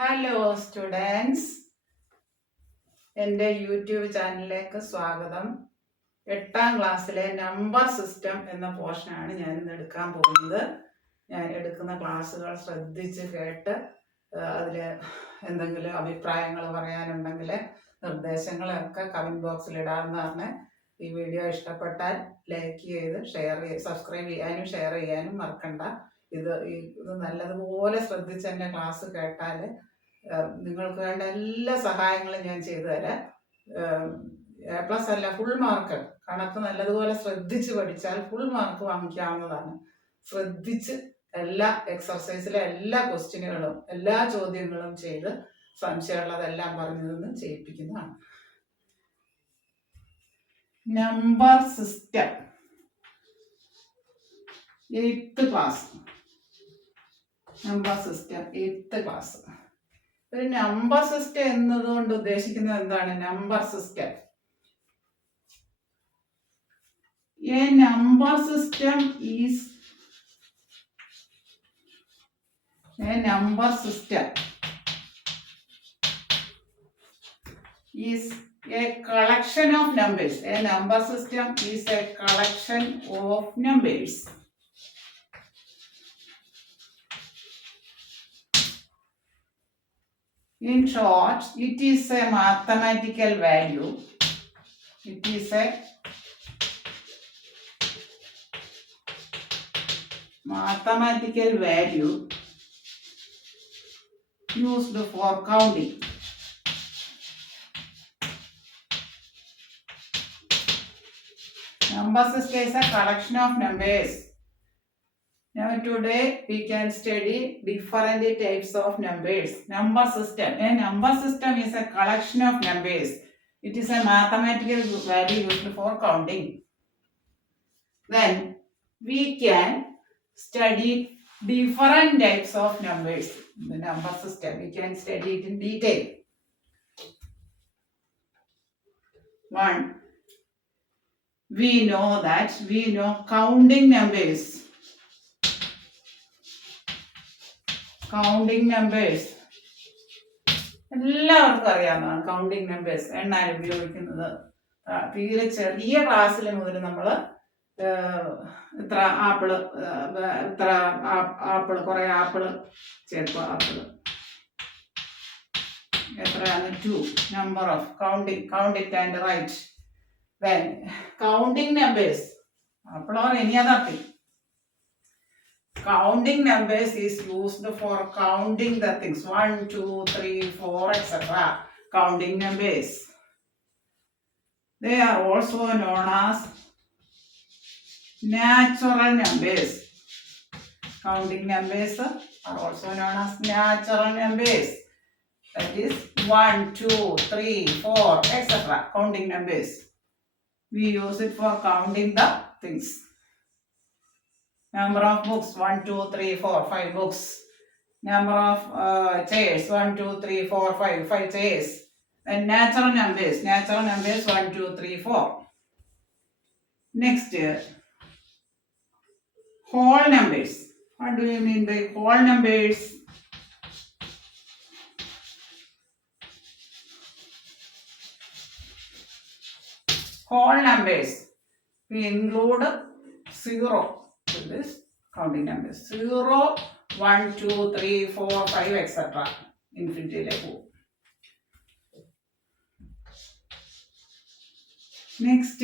Hello students, എൻ്റെ യൂട്യൂബ് ചാനലിലേക്ക് സ്വാഗതം. 8ാം ക്ലാസ്സിലെ നമ്പർ സിസ്റ്റം എന്ന പോർഷനാണ് ഞാൻ ഇന്ന് എടുക്കാൻ പോകുന്നത്. ഞാൻ എടുക്കുന്ന ക്ലാസ്സുകൾ ശ്രദ്ധിച്ച് കേട്ട് അതിൽ എന്തെങ്കിലും അഭിപ്രായങ്ങൾ പറയാനുണ്ടെങ്കിൽ നിർദ്ദേശങ്ങളൊക്കെ കമൻറ്റ് ബോക്സിൽ ഇടാവുന്നതാണ്. ഈ വീഡിയോ ഇഷ്ടപ്പെട്ടാൽ ലൈക്ക് ചെയ്ത് സബ്സ്ക്രൈബ് ചെയ്യാനും ഷെയർ ചെയ്യാനും മറക്കണ്ട. ഇത് നല്ലതുപോലെ ശ്രദ്ധിച്ച് എൻ്റെ ക്ലാസ് കേട്ടാൽ നിങ്ങൾക്ക് വേണ്ട എല്ലാ സഹായങ്ങളും ഞാൻ ചെയ്തു തരാം. A+ അല്ല, ഫുൾ മാർക്ക്. കണക്ക് നല്ലതുപോലെ ശ്രദ്ധിച്ച് പഠിച്ചാൽ ഫുൾ മാർക്ക് വാങ്ങിക്കാവുന്നതാണ്. ശ്രദ്ധിച്ച് എല്ലാ എക്സർസൈസിലെ എല്ലാ ക്വസ്റ്റ്യനുകളും എല്ലാ ചോദ്യങ്ങളും ചെയ്ത് സംശയമുള്ളതെല്ലാം പറഞ്ഞു നിന്ന് ചെയ്യിപ്പിക്കുന്നതാണ്. Number system 8th class. Number system 8th class. ഒരു നമ്പർ സിസ്റ്റം എന്നതുകൊണ്ട് ഉദ്ദേശിക്കുന്നത് എന്താണ്? Number system, a number system is a collection of numbers. A number system is a collection of numbers. In short, it is a mathematical value. It is a mathematical value used for counting. Number system is a collection of numbers. Now today we can study different types of numbers. Number system. A number system is a collection of numbers. It is a mathematical value used for counting. Then we can study different types of numbers. The number system, we can study it in detail. One, we know counting numbers. Counting numbers എല്ലാവർക്കും അറിയാവുന്നതാണ്. Counting numbers എണ്ണാൻ ഉപയോഗിക്കുന്നത്. തീരെ ചെറിയ ക്ലാസ്സിൽ മുതൽ നമ്മൾ ഇത്ര ആപ്പിള് കുറെ ആപ്പിള് ചേർക്കുക. ആപ്പിള് എത്രയാണ്? 2. Number of count it and write. Then counting numbers, apple or any other thing. Counting numbers is used for counting the things 1, 2, 3, 4, etc. Counting numbers. They are also known as natural numbers. Counting numbers are also known as natural numbers. That is 1, 2, 3, 4, etc. Counting numbers. We use it for counting the things. Number of books 1, 2, 3, 4, 5 books. Number of chairs 1, 2, 3, 4, 5 chairs. And natural numbers 1, 2, 3, 4. Next, whole numbers. What do you mean by whole numbers? Whole numbers, we include 0 in this counting numbers. 0, 1, 2, 3, 4, 5, etc. Infinity level. Next,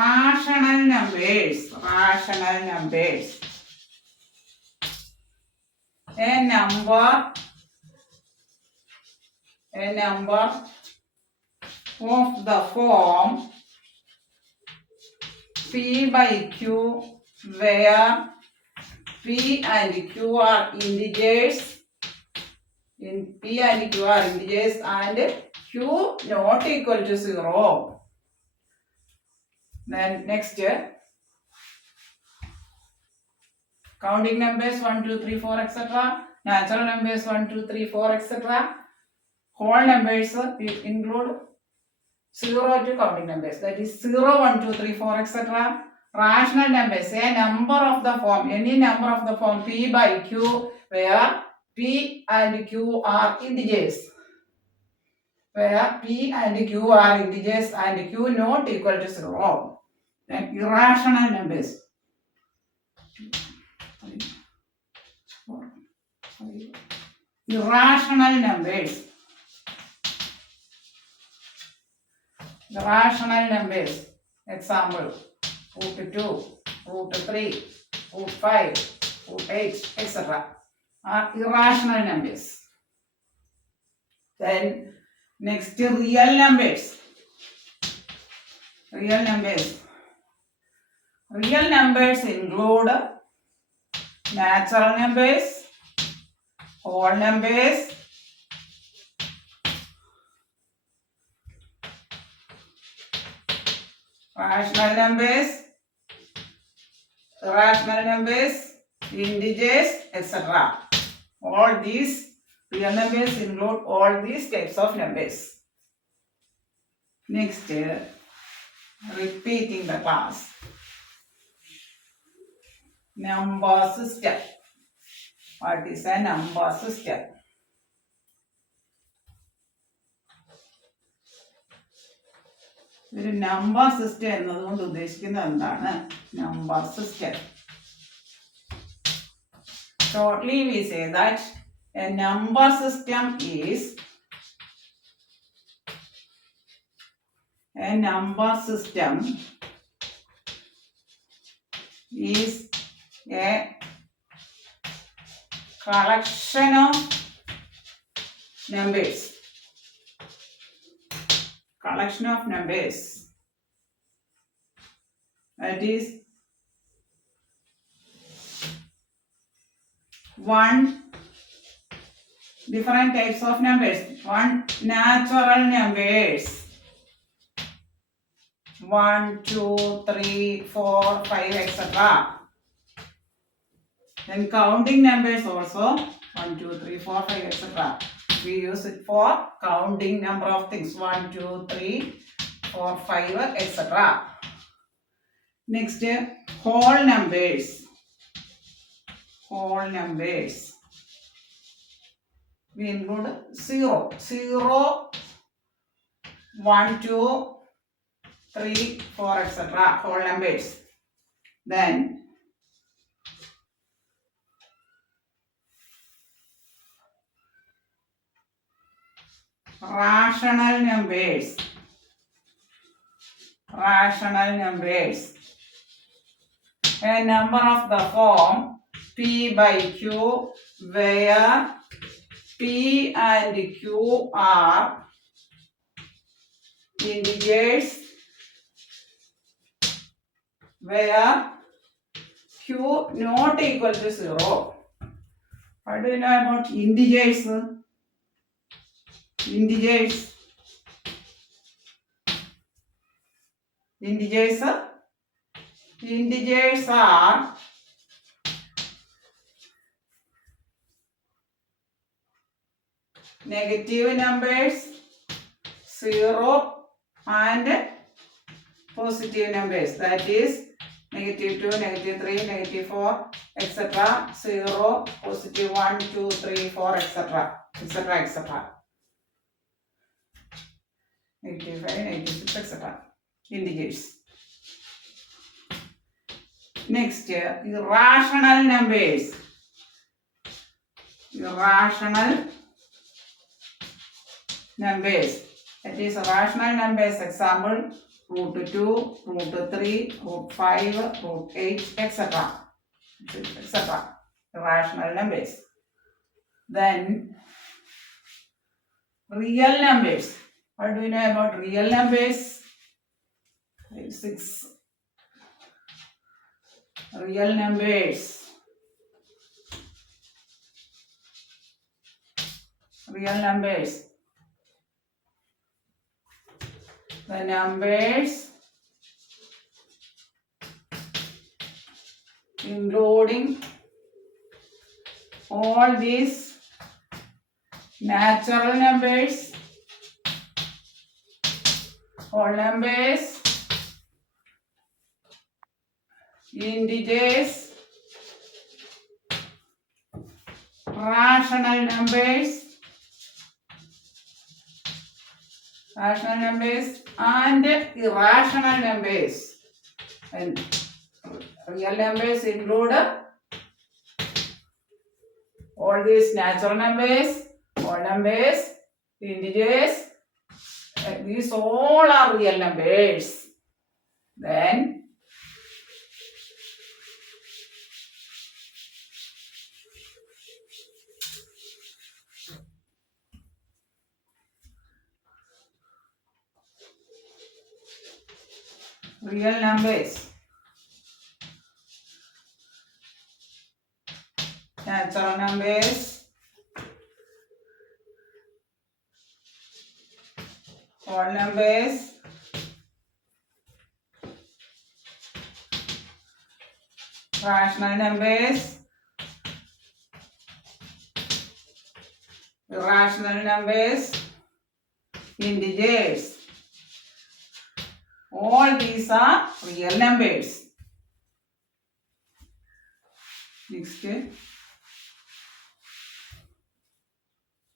rational numbers. A number of the form P by Q, where P and Q are integers, and Q not equal to 0. Then next, counting numbers 1, 2, 3, 4, etc. Natural numbers 1, 2, 3, 4, etc. Whole numbers include 0 to counting numbers. That is 0, 1, 2, 3, 4, etc. Rational numbers, a number of the form, any number of the form P by Q, where P and Q are integers. Where P and Q are integers and Q not equal to 0. Then irrational numbers. 2, 3, 4, 5. Irrational numbers. Irrational numbers. Example, root 2, root 3, root 5, root 8, etc. are irrational numbers. Then next, real numbers. Real numbers. Real numbers include natural numbers, whole numbers, rational numbers, irrational numbers, integers, etc. All these real numbers include all these types of numbers. Next, repeating the class. Number system. What is a number system? ഒരു number system എന്നതുകൊണ്ട് ഉദ്ദേശിക്കുന്നത് എന്താണ്? Number system. Shortly we say that a number system is a collection of numbers. Collection of numbers. That is one different types of numbers. One natural numbers. 1, 2, 3, 4, 5, etc. Then counting numbers also 1, 2, 3, 4, 5, etc. We use it for counting number of things 1, 2, 3, 4, 5, etc. Next, whole numbers. Whole numbers. We include 0, 1, 2, 3, 4, etc. Whole numbers. Then rational numbers. Rational numbers. A number of the form P by Q, where P and Q are integers, where Q not equal to 0. What do you know about integers? Integers. Integers are negative numbers, 0 and positive numbers. That is -2, -3, -4, etc. 0, +1, 2, 3, 4, etc. etc. etc. -5, -6, etc. Integers. Next, irrational numbers. Irrational numbers. That is rational numbers. Example, √2, √3, √5, √8, etc. etc. Irrational numbers. Then real numbers. What do we know about real numbers? 6. Real numbers. Real numbers. The numbers including all these natural numbers, whole numbers, integers, rational numbers, and irrational numbers. And real numbers include all these natural numbers, whole numbers, integers. These all are real numbers. Then real numbers, natural numbers, whole numbers, rational numbers, irrational numbers, integers. All these are real numbers. Next,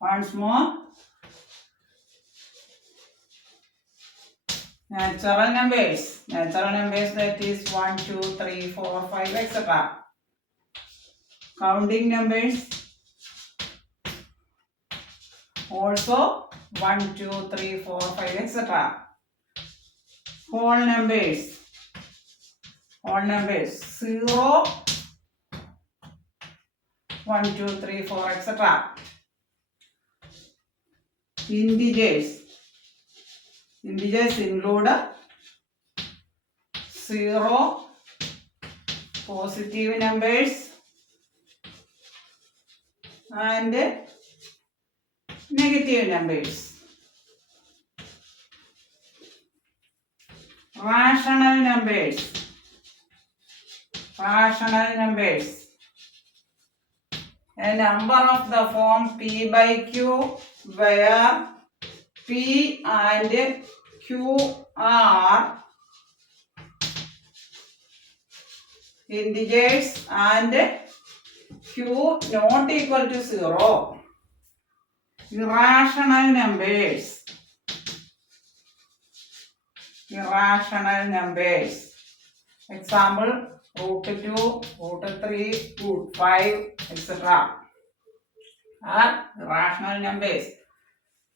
once more, natural numbers. Natural numbers, that is 1, 2, 3, 4, 5, etc. Counting numbers, also 1, 2, 3, 4, 5, etc. Whole numbers, 0, 1, 2, 3, 4, etc. Integers include 0, positive numbers, and negative numbers. Rational numbers, a number of the form P by Q, where P and Q are integers and Q not equal to 0. Irrational numbers, example √2, √3, √5, etc. are irrational numbers.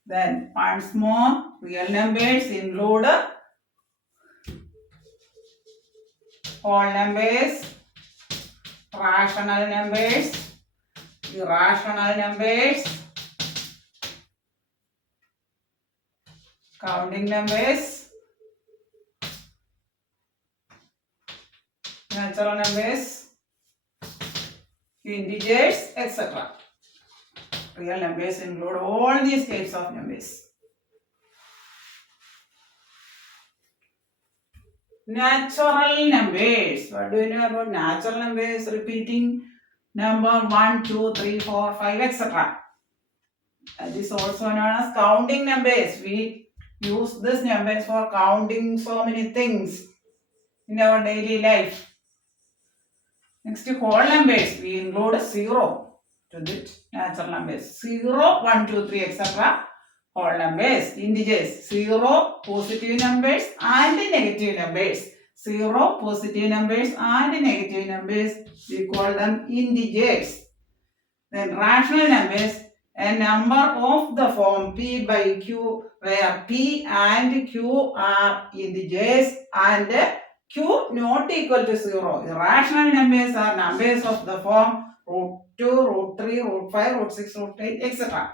Then once more, real numbers include whole numbers, rational numbers, irrational numbers, counting numbers, natural numbers, integers, etc. Real numbers include all these types of numbers. Natural numbers. What do you know about natural numbers? Repeating number 1, 2, 3, 4, 5, etc. That is also known as counting numbers. We use these numbers for counting so many things in our daily life. Next, whole numbers. We include 0 to the natural numbers. 0, 1, 2, 3, etc. Whole numbers. Integers. 0, positive numbers and negative numbers. 0, positive numbers and negative numbers. We call them integers. Then rational numbers. A number of the form P by Q, where P and Q are integers and Q not equal to 0. Irrational numbers are numbers of the form √2, √3, √5, √6, √8, etc.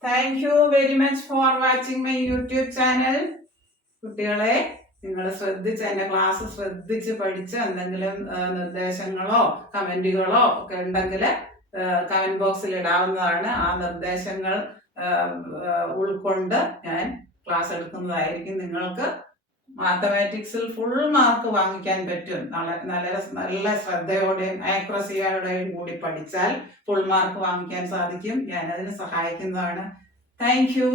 Thank you very much for watching my YouTube channel. കുട്ടികളെ നിങ്ങൾ ശ്രദ്ധിച്ച് എൻ്റെ ക്ലാസ് ശ്രദ്ധിച്ച് പഠിച്ച് എന്തെങ്കിലും നിർദ്ദേശങ്ങളോ കമൻറ്റുകളോ ഒക്കെ ഉണ്ടെങ്കിൽ കമൻറ്റ് ബോക്സിൽ ഇടാവുന്നതാണ്. ആ നിർദ്ദേശങ്ങൾ ഉൾക്കൊണ്ട് ഞാൻ ക്ലാസ് എടുക്കുന്നതായിരിക്കും. നിങ്ങൾക്ക് മാത്തമാറ്റിക്സിൽ ഫുൾ മാർക്ക് വാങ്ങിക്കാൻ പറ്റും. നല്ല ശ്രദ്ധയോടെയും ആക്യുറസിയോടെയും കൂടി പഠിച്ചാൽ ഫുൾ മാർക്ക് വാങ്ങിക്കാൻ സാധിക്കും. ഞാനതിന് സഹായിക്കുന്നതാണ്. Thank you.